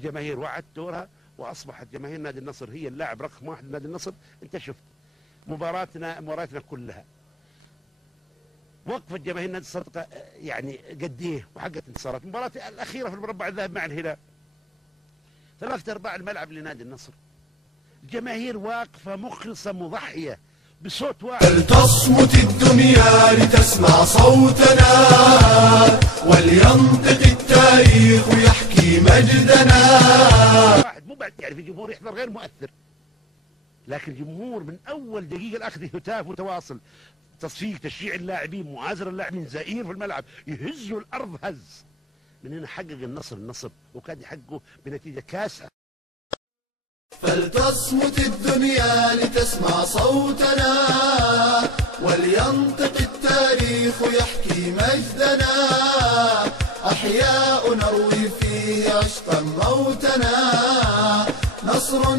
جماهير وعت دورها، واصبحت جماهير نادي النصر هي اللاعب رقم واحد لنادي النصر. انت شفت مباراتنا كلها وقفت جماهير نادي الصدقه يعني قد ايه وحققت انتصارات. المباراه الاخيره في المربع الذهبي مع الهلال 3/4 الملعب لنادي النصر، الجماهير واقفه مخلصه مضحيه بصوت واحد. فلتصمت الدنيا لتسمع صوتنا، ولينطق التاريخ يحكي مجدنا. واحد مو بعد يعني في جمهور يحضر غير مؤثر، لكن جمهور من اول دقيقه الاخذ هتاف متواصل، تصفيق، تشجيع اللاعبين، مؤازره اللاعبين، زئير في الملعب، يهزوا الارض هز. من هنا حقق النصر وكان يحققه بنتيجه كاسحه. فلتصمت الدنيا لتسمع صوتنا، ولينطق التاريخ يحكي مجدنا. أحياء نروي فيه عشقا موتنا. نصر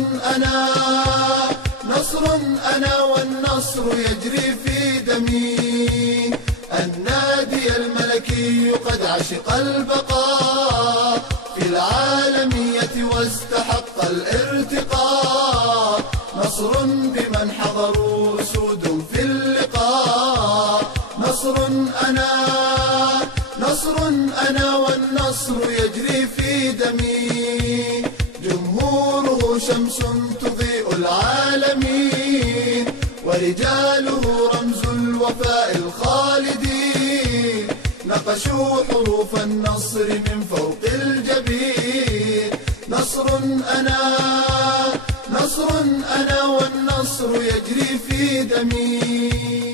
أنا والنصر يجري في دمي. النادي الملكي قد عشق البقاء في العالمية واستحق الارتقاء. نصر بمن حضروا أسود في اللقاء. نصر أنا والنصر يجري في دمي. جمهوره شمس تضيء العالمين، ورجاله رمز الوفاء الخالدين. نقشوا حروف النصر من فوق الجبين. نصر أنا والنصر يجري في دمي.